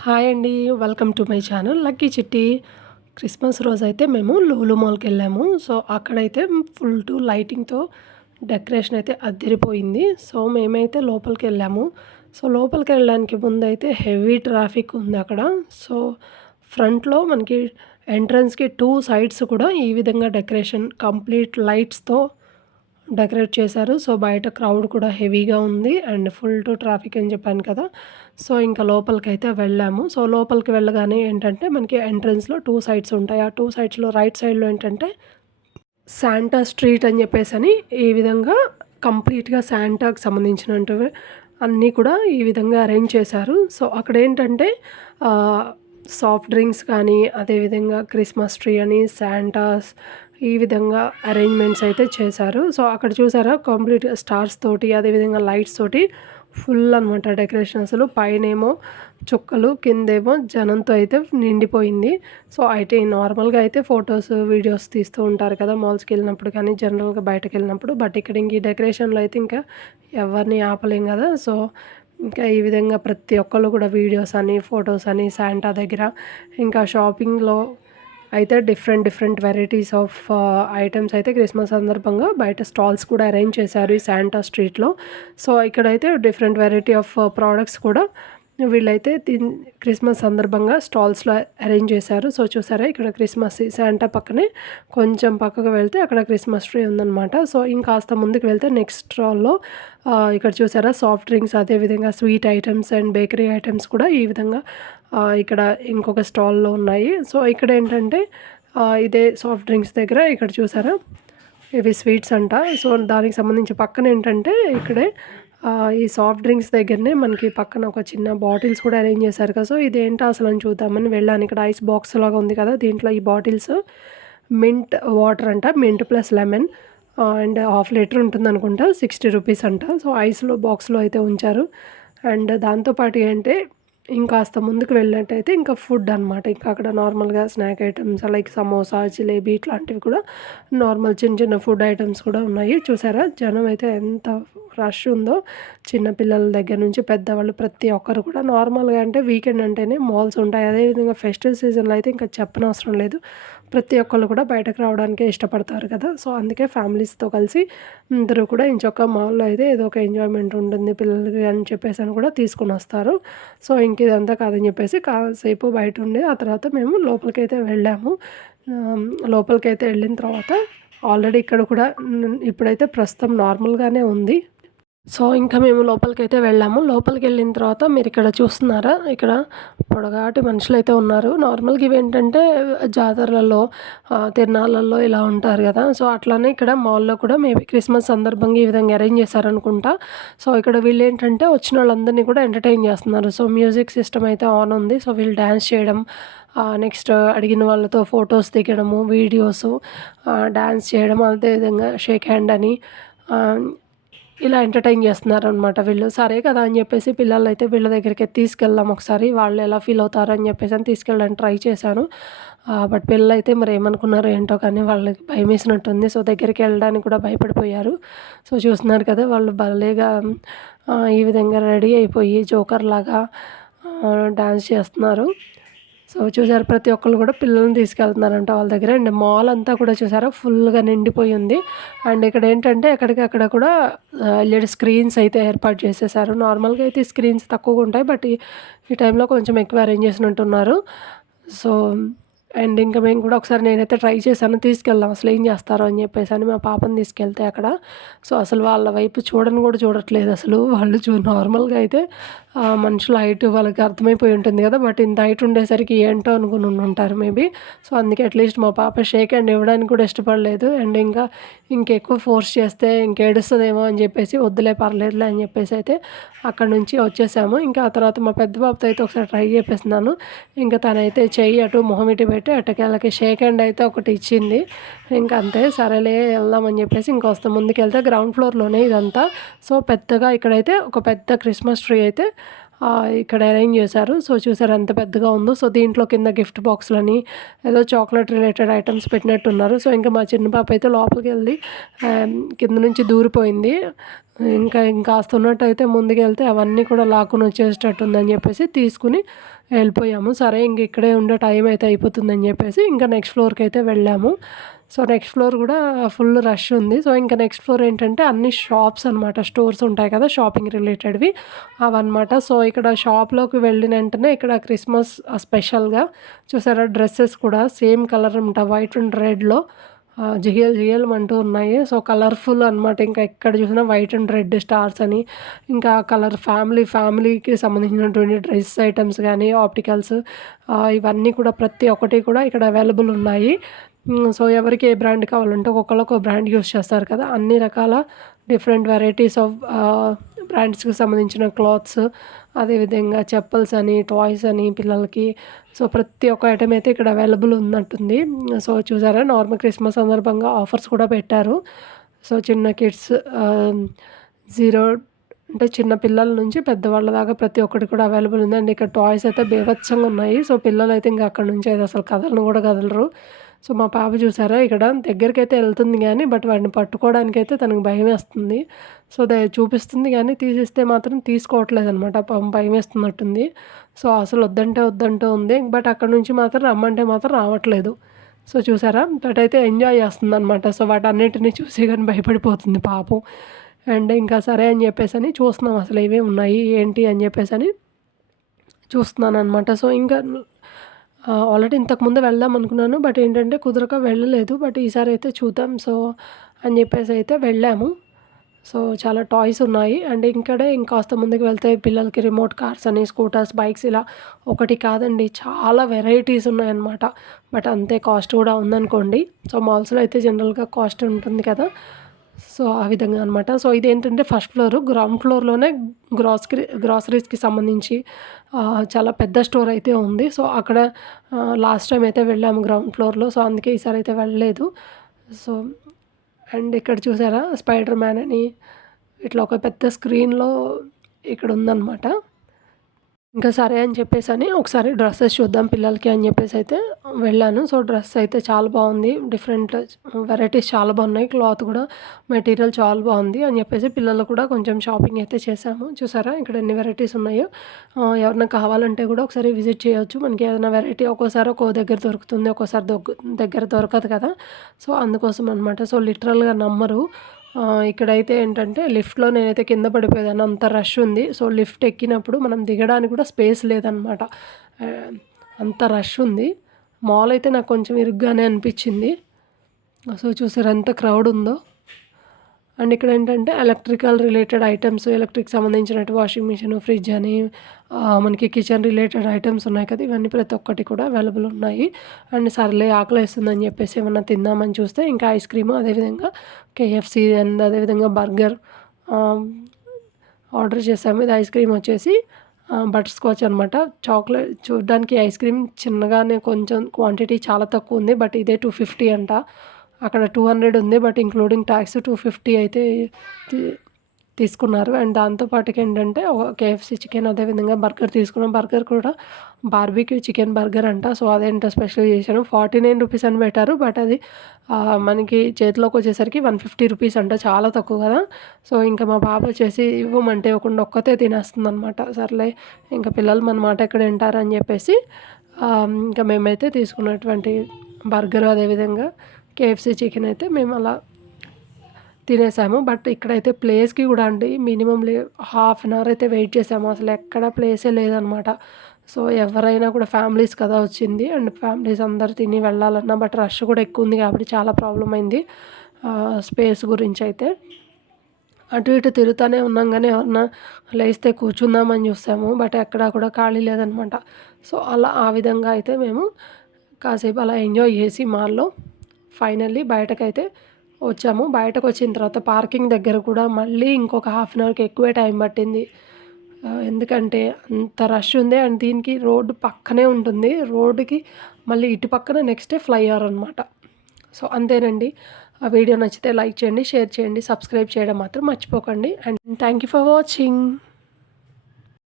Hi అండి. Welcome to my channel lucky చిట్టి. Christmas రోజైతే మేము లూలు మాల్‌కెళ్ళాము. సో, అక్కడైతే ఫుల్ టు లైటింగ్‌తో డెకరేషన్ అయితే అద్దిరిపోయింది. సో, మేమైతే లోపలికెళ్ళాము. సో, లోపలికెళ్ళడానికి ముందైతే హెవీ ట్రాఫిక్ ఉంది అక్కడ. సో, ఫ్రంట్‌లో మనకి ఎంట్రన్స్‌కి 2 సైడ్స్ కూడా ఈ విధంగా డెకరేషన్ కంప్లీట్ లైట్స్‌తో డెకరేట్ చేశారు. సో, బయట క్రౌడ్ కూడా హెవీగా ఉంది. అండ్ ఫుల్ టు ట్రాఫిక్ అని చెప్పాను కదా! సో, ఇంకా లోపలికైతే వెళ్ళాము. సో, లోపలికి వెళ్ళగానే ఏంటంటే మనకి ఎంట్రన్స్‌లో 2 సైడ్స్ ఉంటాయి. ఆ 2 సైడ్స్‌లో రైట్ సైడ్‌లో ఏంటంటే శాంటా స్ట్రీట్ అని చెప్పేసని ఈ విధంగా కంప్లీట్‌గా శాంటాకి సంబంధించినటివి అన్నీ కూడా ఈ విధంగా అరేంజ్ చేశారు. సో, అక్కడేంటంటే ఆహ్, సాఫ్ట్ డ్రింక్స్ కానీ, అదేవిధంగా క్రిస్మస్ ట్రీ అని, శాంటాస్ ఈ విధంగా అరేంజ్‌మెంట్స్ అయితే చేశారు. సో, అక్కడ చూసారా కంప్లీట్‌గా స్టార్స్ తోటి, అదేవిధంగా లైట్స్ తోటి ఫుల్ అనమాట డెకరేషన్ అసలు. పైనేమో చుక్కలు, కిందేమో జనంతో అయితే నిండిపోయింది. సో, అయితే నార్మల్‌గా అయితే ఫోటోస్, వీడియోస్ తీస్తూ ఉంటారు కదా! మాల్స్‌కెళ్ళినప్పుడు కానీ, జనరల్‌గా బయటకెళ్ళినప్పుడు. బట్ ఇక్కడ ఇంక ఈ డెకరేషన్‌లో అయితే ఇంకా ఎవరిని ఆపలేం కదా! సో, ఇంకా ఈ విధంగా ప్రతి ఒక్కళ్ళు కూడా వీడియోస్ అని, ఫోటోస్ అని శాంటా దగ్గర ఇంకా షాపింగ్‌లో అయితే డిఫరెంట్ వెరైటీస్ ఆఫ్ ఐటెమ్స్ అయితే క్రిస్మస్ సందర్భంగా బయట స్టాల్స్ కూడా అరేంజ్ చేశారు ఈ శాంటా స్ట్రీట్‌లో. సో, ఇక్కడైతే డిఫరెంట్ వెరైటీ ఆఫ్ ప్రొడక్ట్స్ కూడా వీళ్ళైతే క్రిస్మస్ సందర్భంగా స్టాల్స్‌లో అరేంజ్ చేశారు. సో, చూసారా ఇక్కడ క్రిస్మస్ శాంటా పక్కనే కొంచెం పక్కకు వెళ్తే అక్కడ క్రిస్మస్ ట్రీ ఉందనమాట. సో, ఇంకాస్త ముందుకు వెళ్తే నెక్స్ట్ స్టాల్‌లో ఇక్కడ చూసారా సాఫ్ట్ డ్రింక్స్, అదేవిధంగా sweet items and bakery items కూడా ఈ విధంగా ఇక్కడ ఇంకొక స్టాల్‌లో ఉన్నాయి. సో, ఇక్కడేంటంటే ఇదే సాఫ్ట్ డ్రింక్స్ దగ్గర ఇక్కడ చూసారా ఇవి స్వీట్స్ అంట. సో, దానికి సంబంధించి పక్కనేంటంటే ఇక్కడే ఈ సాఫ్ట్ డ్రింక్స్ దగ్గరనే మనకి పక్కన ఒక చిన్న బాటిల్స్ కూడా అరేంజ్ చేశారు కదా! సో, ఇదేంటా అసలని చూద్దామని వెళ్ళాను. ఇక్కడ ఐస్ బాక్స్ లాగా ఉంది కదా! దీంట్లో ఈ బాటిల్స్ మింట్ వాటర్ అంట. Mint plus lemon and half litre ఉంటుందనుకుంటా. 60 రూపీస్ అంట. సో, ఐస్‌లో బాక్స్‌లో అయితే ఉంచారు. అండ్ దాంతో పాటు ఏంటే ఇంకాస్త ముందుకు వెళ్ళినట్టయితే ఇంకా ఫుడ్ అనమాట. ఇంకా అక్కడ నార్మల్‌గా snack items like samosa, jalebi ఇట్లాంటివి కూడా నార్మల్ చిన్న ఫుడ్ ఐటెమ్స్ కూడా ఉన్నాయి. చూసారా జనం అయితే ఎంత రష్ ఉందో. చిన్న పిల్లల దగ్గర నుంచి పెద్దవాళ్ళు ప్రతి ఒక్కరు కూడా నార్మల్‌గా అంటే వీకెండ్ అంటేనే మాల్స్ ఉంటాయి. అదేవిధంగా ఫెస్టివల్ సీజన్‌లో అయితే ఇంకా చెప్పనవసరం లేదు. ప్రతి ఒక్కళ్ళు కూడా బయటకు రావడానికే ఇష్టపడతారు కదా! సో, అందుకే ఫ్యామిలీస్‌తో కలిసి అందరూ కూడా ఇంచక్క మాల్‌లో అయితే ఏదో ఒక ఎంజాయ్‌మెంట్ ఉంటుంది పిల్లలకి అని చెప్పేసని కూడా తీసుకొనొస్తారు. సో, ఇంక ఇదంతా కాదని చెప్పేసి కాసేపు బయటుండి ఆ తర్వాత మేము లోపలికైతే వెళ్ళాము. లోపలికైతే వెళ్ళిన తర్వాత ఆల్రెడీ ఇక్కడ కూడా ఇప్పుడైతే ప్రస్తుతం నార్మల్‌గానే ఉంది. సో, ఇంకా మేము లోపలికైతే వెళ్ళాము. లోపలికెళ్ళిన తర్వాత మీరిక్కడ చూస్తున్నారా? ఇక్కడ పొడగాటి మనుషులైతే ఉన్నారు. నార్మల్‌గా ఇవేంటంటే జాతరలలో, తిరునాళ్ళల్లో ఇలా ఉంటారు గదా! సో, అట్లానే ఇక్కడ మాల్‌లో కూడా మేబీ క్రిస్మస్ సందర్భంగా ఈ విధంగా అరేంజ్ చేశారనుకుంటా. సో, ఇక్కడ వీళ్ళేంటంటే వచ్చినోళ్ళందరినీ కూడా ఎంటర్‌టైన్ చేస్తున్నారు. సో, మ్యూజిక్ సిస్టమ్ అయితే ఆన్ ఉంది. సో, వీళ్ళు డాన్స్ చేయడం, నెక్స్ట్ అడిగిన వాళ్ళతో ఫోటోస్ దిగడము, వీడియోసు, డాన్స్ చేయడం, అదేవిధంగా షేక్ హ్యాండ్ అని ఆహ్ ఇలా ఎంటర్‌టైన్ చేస్తున్నారనమాట వీళ్ళు. సరే కదా అని చెప్పేసి పిల్లలైతే వీళ్ళ దగ్గరికి తీసుకెళ్దాం ఒకసారి. వాళ్ళు ఎలా ఫీల్ అవుతారు అని చెప్పేసని తీసుకెళ్ళడానికి ట్రై చేశాను. బట్ పిల్లలైతే మరి ఏమనుకున్నారో ఏంటో కానీ వాళ్ళకి భయమేసినట్టుంది. సో, దగ్గరికి వెళ్ళడానికి కూడా భయపడిపోయారు. సో, చూస్తున్నారు కదా వాళ్ళు భలేగా ఈ విధంగా రెడీ అయిపోయి జోకర్‌లాగా డాన్స్ చేస్తున్నారు. సో, చూసారు ప్రతి ఒక్కళ్ళు కూడా పిల్లల్ని తీసుకెళ్తున్నారంట వాళ్ళ దగ్గర. అండ్ మాల్ అంతా కూడా చూసారా ఫుల్‌గా నిండిపోయి ఉంది. అండ్ ఇక్కడేంటంటే ఎక్కడికక్కడ కూడా ఎల్ఈడీ స్క్రీన్స్ అయితే ఏర్పాటు చేసేసారు. నార్మల్‌గా అయితే స్క్రీన్స్ తక్కువగా ఉంటాయి. బట్ ఈ టైంలో కొంచెం ఎక్కువ అరేంజ్ చేసినట్టున్నారు. సో, అండ్ ఇంకా మేము కూడా ఒకసారి నేనైతే ట్రై చేశాను తీసుకెళ్దాం అసలు ఏం చేస్తారో అని చెప్పేసని మా పాపని తీసుకెళ్తే అక్కడ. సో, అసలు వాళ్ళ వైపు చూడను కూడా చూడట్లేదు అసలు. వాళ్ళు నార్మల్‌గా అయితే మనుషుల హైట్ వాళ్ళకి అర్థమైపోయి ఉంటుంది కదా! బట్ ఇంత హైట్ ఉండేసరికి ఏంటో అనుకుని ఉండుంటారు మేబీ. సో, అందుకే అట్‌లీస్ట్ మా పాప షేక్ హ్యాండ్ ఇవ్వడానికి కూడా ఇష్టపడలేదు. అండ్ ఇంకెక్కువ ఫోర్స్ చేస్తే ఇంకేడుస్తదేమో అని చెప్పేసి వద్దులే పర్లేదులే అని చెప్పేసి అయితే అక్కడి నుంచి వచ్చేసాము. ఇంకా ఆ తర్వాత మా పెద్ద బాబుతో అయితే ఒకసారి ట్రై చేపిస్తున్నాను. ఇంకా తనైతే చెయ్యి అటు మొహం ఇటు పెట్టి ఎట్టకేళ్ళకి షేక్ హ్యాండ్ అయితే ఒకటి ఇచ్చింది. ఇంక అంతే సరేలే వెళ్దాం అని చెప్పేసి ఇంకొస్త ముందుకెళ్తే గ్రౌండ్ ఫ్లోర్‌లోనే ఇదంతా. సో, పెద్దగా ఇక్కడైతే ఒక పెద్ద క్రిస్మస్ ట్రీ అయితే ఇక్కడ అరేంజ్ చేశారు. సో, చూసారా ఎంత పెద్దగా ఉందో. సో, దీంట్లో కింద గిఫ్ట్ బాక్స్‌లని ఏదో చాక్లెట్ రిలేటెడ్ ఐటెమ్స్ పెట్టినట్టున్నారు. సో, ఇంకా మా చిన్న పాప అయితే లోపలికెళ్ళి కింద నుంచి దూరిపోయింది. ఇంకాస్త ఉన్నట్టయితే ముందుకెళ్తే అవన్నీ కూడా లాక్కొని వచ్చేసేటట్టుందని చెప్పేసి తీసుకుని వెళ్ళిపోయాము. సరే ఇంక ఇక్కడే ఉండే టైం అయితే అయిపోతుందని చెప్పేసి ఇంకా నెక్స్ట్ ఫ్లోర్‌కి అయితే వెళ్ళాము. సో, నెక్స్ట్ ఫ్లోర్ కూడా ఫుల్ రష్ ఉంది. సో, ఇంకా నెక్స్ట్ ఫ్లోర్ ఏంటంటే అన్ని షాప్స్ అనమాట. స్టోర్స్ ఉంటాయి కదా! షాపింగ్ రిలేటెడ్‌వి అవన్నమాట. సో, ఇక్కడ షాప్‌లోకి వెళ్ళిన వెంటనే ఇక్కడ క్రిస్మస్ స్పెషల్‌గా చూసారా డ్రెసెస్ కూడా సేమ్ కలర్ అనమాట. వైట్ అండ్ రెడ్‌లో జిగేల్ జిగేల్‌మంటూ ఉన్నాయి. సో, కలర్‌ఫుల్ అనమాట. ఇంకా ఎక్కడ చూసినా వైట్ అండ్ రెడ్ స్టార్స్ అని, ఇంకా కలర్ ఫ్యామిలీకి సంబంధించినటువంటి డ్రెస్ ఐటమ్స్ గానీ, ఆప్టికల్స్ ఇవన్నీ కూడా ప్రతి ఒక్కటి కూడా ఇక్కడ అవైలబుల్ ఉన్నాయి. సో, ఎవరికి ఏ బ్రాండ్ కావాలంటే ఒక్కొక్కళ్ళు ఒక్కో బ్రాండ్ యూజ్ చేస్తారు కదా! అన్ని రకాల డిఫరెంట్ వెరైటీస్ ఆఫ్ బ్రాండ్స్‌కి సంబంధించిన క్లాత్స్, అదేవిధంగా చెప్పల్స్ అని, టాయ్స్ అని పిల్లలకి. సో, ప్రతి ఒక్క ఐటెమ్ అయితే ఇక్కడ అవైలబుల్ ఉన్నట్టుంది. సో, చూసారా నార్మల్ క్రిస్మస్ సందర్భంగా ఆఫర్స్ కూడా పెట్టారు. సో, చిన్న కిడ్స్ 0 అంటే చిన్న పిల్లల నుంచి పెద్దవాళ్ళ దాకా ప్రతి ఒక్కటి కూడా అవైలబుల్ ఉంది. అండ్ ఇక్కడ టాయ్స్ అయితే బీభత్సంగా ఉన్నాయి. సో, పిల్లలైతే ఇంక అక్కడి నుంచి అయితే అసలు కదలను కూడా కదలరు. సో, మా పాప చూసారా ఇక్కడ దగ్గరికైతే వెళ్తుంది గానీ, బట్ వాడిని పట్టుకోవడానికైతే తనకు భయమేస్తుంది. సో, చూపిస్తుంది గానీ తీసిస్తే మాత్రం తీసుకోవట్లేదనమాట. పాపం భయమేస్తున్నట్టుంది. సో, అసలు వద్దంటే ఉంది. బట్ అక్కడి నుంచి మాత్రం రమ్మంటే మాత్రం రావట్లేదు. సో, చూసారా బట్ అయితే ఎంజాయ్ చేస్తుందనమాట. సో, వాటన్నిటిని చూసి గానీ భయపడిపోతుంది పాపం. అండ్ ఇంకా సరే అని చెప్పేసని చూస్తున్నాం అసలు ఏమేమి ఉన్నాయి, ఏంటి అని చెప్పేసని చూస్తున్నాననమాట. సో, ఇంకా ఆల్రెడీ ఇంతకుముందే వెళ్దాం అనుకున్నాను. బట్ ఏంటంటే కుదరక వెళ్ళలేదు. బట్ ఈసారి అయితే చూద్దాం సో, అని చెప్పేసి అయితే వెళ్ళాము. సో, చాలా టాయ్స్ ఉన్నాయి. అండ్ ఇక్కడే ఇంకాస్త ముందుకు వెళ్తే పిల్లలకి రిమోట్ కార్స్ అని, స్కూటర్స్, బైక్స్ ఇలా ఒకటి కాదండి చాలా వెరైటీస్ ఉన్నాయన్నమాట. బట్ అంతే కాస్ట్ కూడా ఉందనుకోండి. సో, మాల్స్‌లో అయితే జనరల్‌గా కాస్ట్ ఉంటుంది కదా! సో, ఆ విధంగా అనమాట. సో, ఇదేంటంటే ఫస్ట్ ఫ్లోరు. గ్రౌండ్ ఫ్లోర్‌లోనే గ్రాసరీస్‌కి సంబంధించి చాలా పెద్ద స్టోర్ అయితే ఉంది. సో, అక్కడ లాస్ట్ టైం అయితే వెళ్ళాము గ్రౌండ్ ఫ్లోర్‌లో. సో, అందుకే ఈసారి అయితే వెళ్ళలేదు. సో, అండ్ ఇక్కడ చూసారా స్పైడర్ మ్యాన్ అని ఇట్లా ఒక పెద్ద స్క్రీన్‌లో ఇక్కడ ఉందనమాట. ఇంకా సరే అని చెప్పేసని ఒకసారి డ్రెస్సెస్ చూద్దాం పిల్లలకి అని చెప్పేసి అయితే వెళ్ళాను. సో, డ్రెస్ అయితే చాలా బాగుంది. డిఫరెంట్ వెరైటీస్ చాలా బాగున్నాయి. క్లాత్ కూడా మెటీరియల్ చాలా బాగుంది అని చెప్పేసి పిల్లలు కూడా కొంచెం షాపింగ్ అయితే చేశాము. చూసారా ఇక్కడ ఎన్ని వెరైటీస్ ఉన్నాయో. ఎవరైనా కావాలంటే కూడా ఒకసారి విజిట్ చేయొచ్చు. మనకి ఏదైనా వెరైటీ ఒక్కోసారి ఒక్కో దగ్గర దొరుకుతుంది. ఒక్కోసారి దగ్గర దొరకదు కదా! సో, అందుకోసం అనమాట. సో, లిటరల్‌గా నమ్మరు. ఇక్కడైతే ఏంటంటే లిఫ్ట్‌లో నేనైతే కింద పడిపోయేదాన్ని అంత రష్ ఉంది. సో, లిఫ్ట్ ఎక్కినప్పుడు మనం దిగడానికి కూడా స్పేస్ లేదనమాట. అంత రష్ ఉంది. మాల్ అయితే నాకు కొంచెం ఇరుగ్గానే అనిపించింది. సో, చూసారా ఎంత క్రౌడ్ ఉందో. అండ్ ఇక్కడ ఏంటంటే ఎలక్ట్రికల్ రిలేటెడ్ ఐటమ్స్, ఎలక్ట్రిక్ సంబంధించినట్టు వాషింగ్ మిషన్, ఫ్రిడ్జ్ అని మనకి కిచెన్ రిలేటెడ్ ఐటమ్స్ ఉన్నాయి కదా! ఇవన్నీ ప్రతి ఒక్కటి కూడా అవైలబుల్ ఉన్నాయి. అండ్ సర్లే ఆకలేస్తుందని చెప్పేసి ఏమన్నా తిందామని చూస్తే ఇంకా ఐస్ క్రీము, అదేవిధంగా కేఎఫ్‌సి అండ్ అదేవిధంగా బర్గర్ ఆర్డర్ చేసాము. ఇది ఐస్ క్రీమ్ వచ్చేసి బటర్ స్కాచ్ అనమాట. చాక్లెట్ చూడ్డానికి ఐస్ క్రీమ్ చిన్నగానే కొంచెం క్వాంటిటీ చాలా తక్కువ ఉంది. బట్ ఇదే 250 అంట. అక్కడ 200 ఉంది. బట్ ఇంక్లూడింగ్ ట్యాక్స్ 250 అయితే తీసుకున్నారు. అండ్ దాంతో పాటుకి ఏంటంటే కేఎఫ్‌సి చికెన్, అదేవిధంగా బర్గర్ తీసుకున్నాం. బర్గర్ కూడా బార్బిక్యూ చికెన్ బర్గర్ అంట. సో, అదేంటో స్పెషల్ చేశాను. 49 రూపీస్ అని పెట్టారు. బట్ అది మనకి చేతిలోకి వచ్చేసరికి 150 రూపీస్ అంట. చాలా తక్కువ కదా! సో, ఇంకా మా పాప వచ్చేసి ఇవ్వమంటే ఇవ్వకుండా ఒక్కతే తినేస్తుందనమాట. సర్లే ఇంకా పిల్లలు మన మాట ఎక్కడ వింటారు అని చెప్పేసి ఇంకా మేమైతే తీసుకున్నటువంటి బర్గర్, అదేవిధంగా కేఎఫ్‌సి చికెన్ అయితే మేము అలా తినేసాము. బట్ ఇక్కడైతే ప్లేస్‌కి కూడా అండి మినిమమ్ హాఫ్ అన్ అవర్ అయితే వెయిట్ చేసాము. అసలు ఎక్కడ ప్లేసే లేదనమాట. సో, ఎవరైనా కూడా ఫ్యామిలీస్ కదా వచ్చింది. అండ్ ఫ్యామిలీస్ అందరూ తిని వెళ్ళాలన్నా బట్ రష్ కూడా ఎక్కువ ఉంది కాబట్టి చాలా ప్రాబ్లమ్ అయింది స్పేస్ గురించి అయితే. అటు ఇటు తిరుగుతూనే ఉన్నాం కానీ ఎవరన్నా లేస్తే కూర్చుందామని చూసాము. బట్ ఎక్కడా కూడా ఖాళీ లేదనమాట. సో, అలా ఆ విధంగా అయితే మేము కాసేపు అలా ఎంజాయ్ చేసి మాల్‌లో ఫైనల్లీ బయటకైతే వచ్చాము. బయటకు వచ్చిన తర్వాత పార్కింగ్ దగ్గర కూడా మళ్ళీ ఇంకొక హాఫ్ అన్ అవర్‌కి ఎక్కువే టైం పట్టింది. ఎందుకంటే అంత రష్ ఉంది. అండ్ దీనికి రోడ్డు పక్కనే ఉంటుంది. రోడ్డుకి మళ్ళీ ఇటు పక్కన నెక్స్టే ఫ్లైఓవర్ అనమాట. సో, అంతేనండి. ఆ వీడియో నచ్చితే లైక్ చేయండి, షేర్ చేయండి, సబ్స్క్రైబ్ చేయడం మాత్రం మర్చిపోకండి. And thank you for watching.